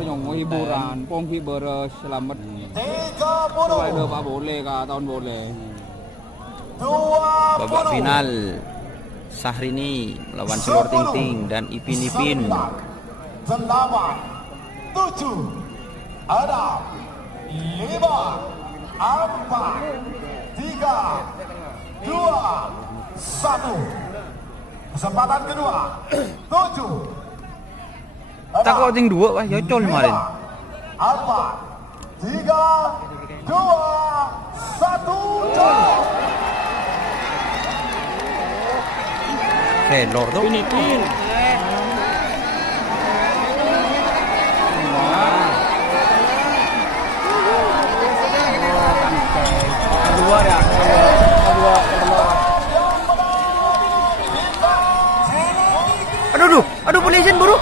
Nyong hiburan, pongki beres selamat. Selain Pak boleh kah tahun boleh. Babak final Syahrini melawan Selor Ting Ting dan Ipin Ipin. 8, 7, 6, 5, 4, 3, 2, 1. Kesempatan kedua. 7. Tak kok ting dua wah ya col kemarin. 4, 3, 2, 1. Selor tuh. Ipin. Kedua ya. Kedua. Aduh polisi buru.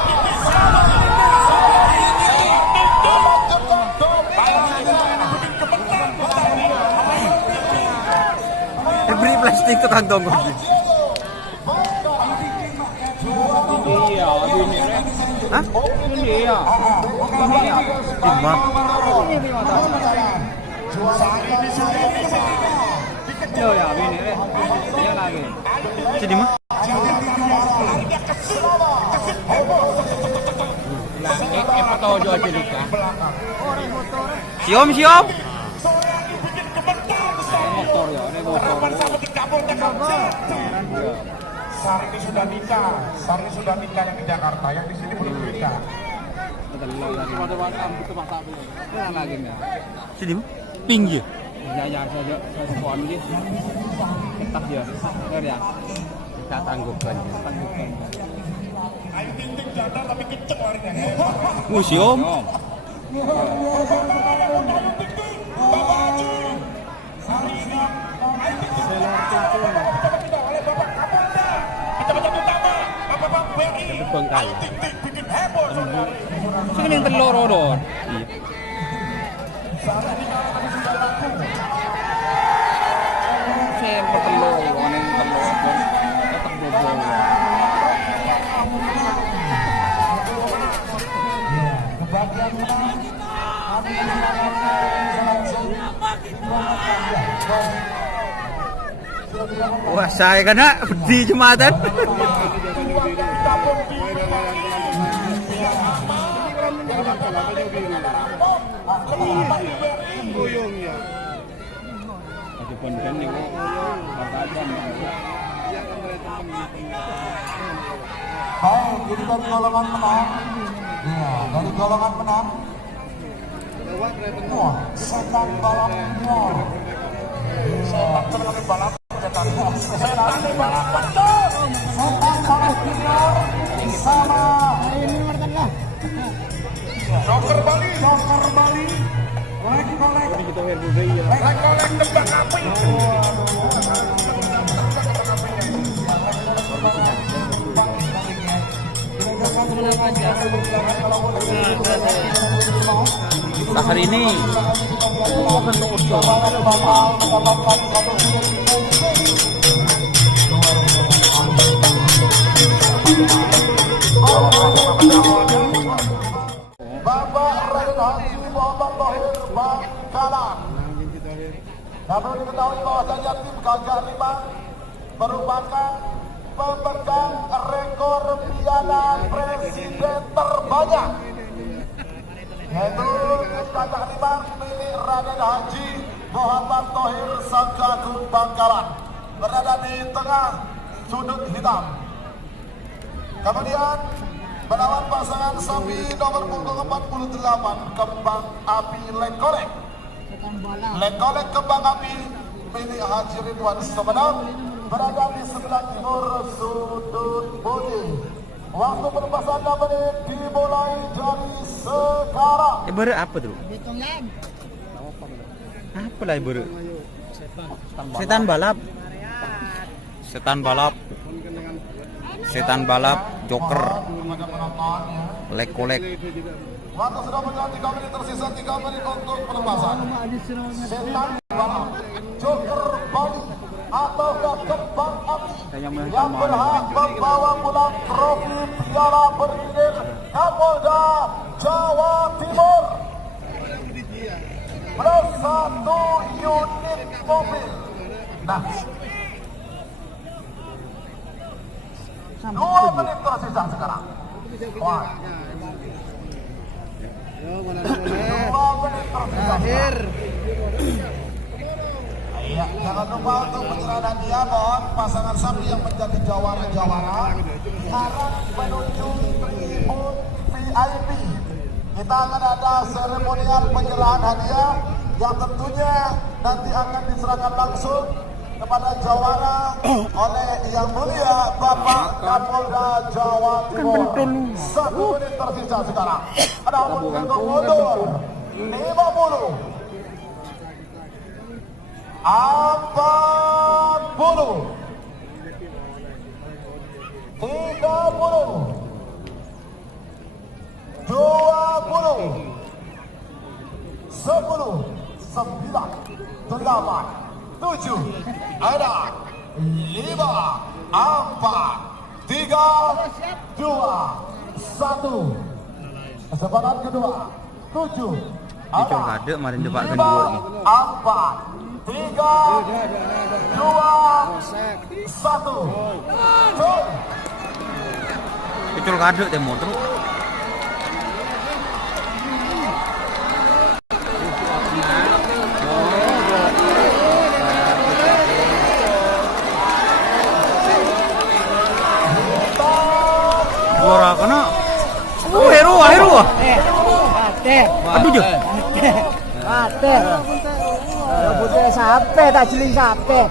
Beri plastik ke kantong gue. Iya, ini re. Hah? Ini ya. Ini ya. Lima. Yo ya, ini re. Yang lagi. Jadi mah? Atau jual jelika. Siom. Motor ya, ini motor. Syahrini sudah nikah yang di Jakarta, yang di sini belum nikah. Yang lagi ya. Jadi mah? Pinggir. Ya saja, saya sekolah ini. Tetap ya. Benar ya. Kita tanggupkan. Ayo Ting janda tapi kenceng larinya. Museum. Bengkai. Sing yang telur odor. Iya. Saya bertelur, orang yang telur tetap bobol. Wah, saya kena di jembatan. Baik, ini dari golongan menang. Ya, dari golongan menang. Wah, setan balap muar. Setan sebagai balap, setan balap betul. Setan balap muar sama Joker Bali. Kolek. Kolek tembak api. Syahrini. Bapak Raden Haji Muhammad Thohir Bangkalan. Dapat diketahui bahwasanya tim Gajah 5 merupakan pemegang rekor piala presiden terbanyak, yaitu tim Gajah 5 milik Raden Haji Muhammad Thohir Sangkagung Bangkalan berada di tengah sudut hitam. Kemudian melawan pasangan sapi nomor punggung 48 Kembang Api Lekolek. Lekolek Kembang Api milik Haji Ridwan Sumeneb berada di sebelah timur sudut bodi. Waktu perpasangan menit dimulai dari sekarang. Baru apa tuh? Apa lah baru? Setan balap, Joker, Lekolek. Waktu sudah berjalan 3 menit, tersisa 3 menit untuk penempasan. Setan balap, Joker Bali atau Kembang Api yang berhak membawa pulang trofi piala bergilir Kapolda Jawa Timur plus 1 unit mobil. Nah, 2 menit tersisa sekarang. Wah. 2 menit tersisa. Iya, jangan lupa untuk penyerahan hadiah mohon pasangan sapi yang menjadi jawara-jawara sekarang menuju tribun VIP. Kita akan ada seremonial penyerahan hadiah yang tentunya nanti akan diserahkan langsung kepada jawara oleh Yang Mulia Bapak Kapolda Jawa Timur. 1 menit tersisa sekarang. Ada untuk mundur 50. 40 30 20 10 9 8 7 ada 5 4 3 2 1 kesempatan kedua 7 Icong ada marin depan kedua nih. 4 3 2 1 Jom. Icol kado teh motor. Suara kena. Hero. Aduh je. Ate. Rambutnya sampai tak jeling sampai.